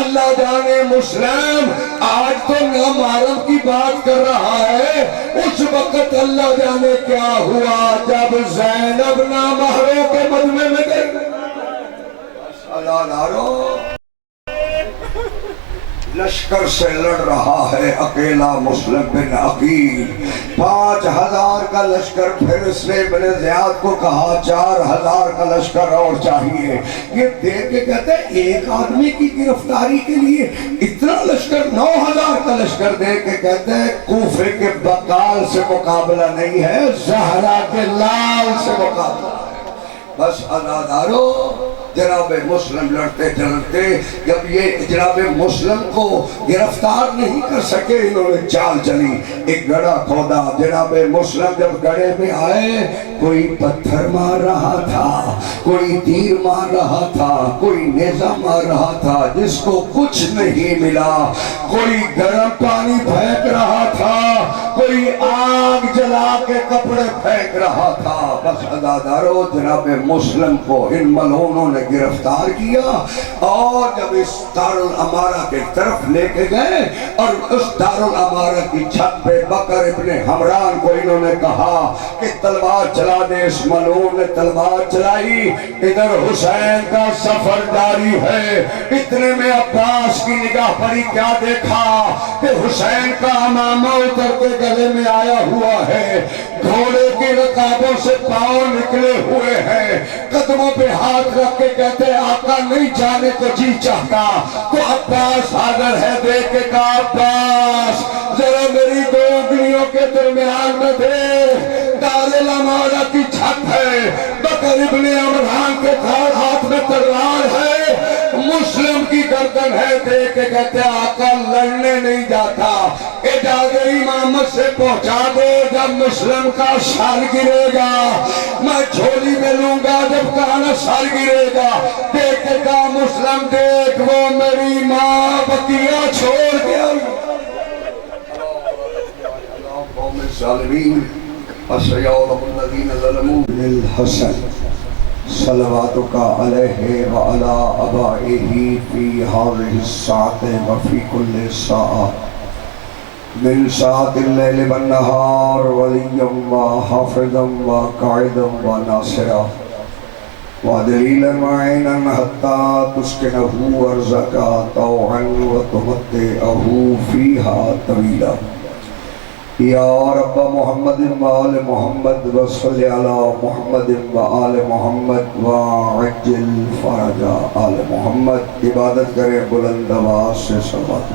اللہ جانے مسلم آج تو نامحرم کی بات کر رہا ہے, اس وقت اللہ جانے کیا ہوا جب زینب نامحرم کے مجمع میں گئے. اللہ دارو لشکر سے لڑ رہا ہے اکیلا مسلم بن عقیل. 5000 کا لشکر, پھر اس نے ابن زیاد کو کہا 4000 کا لشکر اور چاہیے. یہ دیکھ کے کہتے ہیں ایک آدمی کی گرفتاری کے لیے اتنا لشکر, 9000 کا لشکر. دیکھ کے کہتے ہیں کوفے کے بقال سے مقابلہ نہیں ہے, زہرا کے لال سے مقابلہ. بس ادادارو جناب مسلم لڑتے چلتے جب یہ جناب مسلم کو گرفتار نہیں کر سکے, انہوں نے چال چلی, ایک گڑھا کھودا. جناب مسلم جب گڑھے میں آئے کوئی پتھر مار رہا تھا, کوئی تیر مار رہا تھا, کوئی نیزہ مار رہا تھا, جس کو کچھ نہیں ملا. کوئی گرم پانی پھینک رہا تھا, کوئی آگ جلا کے کپڑے پھینک رہا تھا. بس ادادارو جناب مسلم کو ان ملعونوں نے گرفتار کیا اور جب اس دارالامارہ کے طرف لے کے گئے اور اس دارالامارہ کی چھت پہ بکر ابن حمران کو انہوں نے کہا کہ تلوار چلا دے. اس ملعون نے تلوار چلائی, ادھر حسین کا سفر جاری ہے. اتنے میں عباس کی نگاہ پڑی, کیا دیکھا کہ حسین کا امامہ اتر کے گلے میں آیا ہوا ہے, گھوڑے کی رکابوں سے پاؤں نکلے ہوئے ہیں, قدموں پہ ہاتھ رکھ کے کہتے ہیں آقا نہیں جانے کو جی چاہتا. تو عباس حاضر ہے, دیکھ کے کہا عباس ذرا میری دو انگلیوں کے درمیان میں دے, دارالامارہ کی چھت ہے, بکر ابن عمران کے ہاتھ میں تلوار ہے, مسلم کی گردن ہے. دیکھ کے کہتے ہیں آقا لڑنے نہیں جاتا, اجازت امامت سے پہنچا دے, جب مسلم کا سر گرے گا میں جھولی میں لوں گا, جب کہانا سر گرے گا. دیکھ کے کہا مسلم دیکھ وہ میری ماں بقیہ چھوڑ کے قوم الظالمین فسيعلم الذين ظلموا. للحسن صلواتك عليه وعلى آبائه في هذه الساعة وفي كل ساعة من ساعة الليل والنهار وليا وحافظا وقائدا وناصرا ودليلا معينا حتى تسكنه أرزقك طوعا وتمتعه فيها طويلا. یا رب محمد وآل محمد وصل علی محمد وآل محمد وعجل فرج آل محمد. عبادت کریں بلند آواز سے صلوات.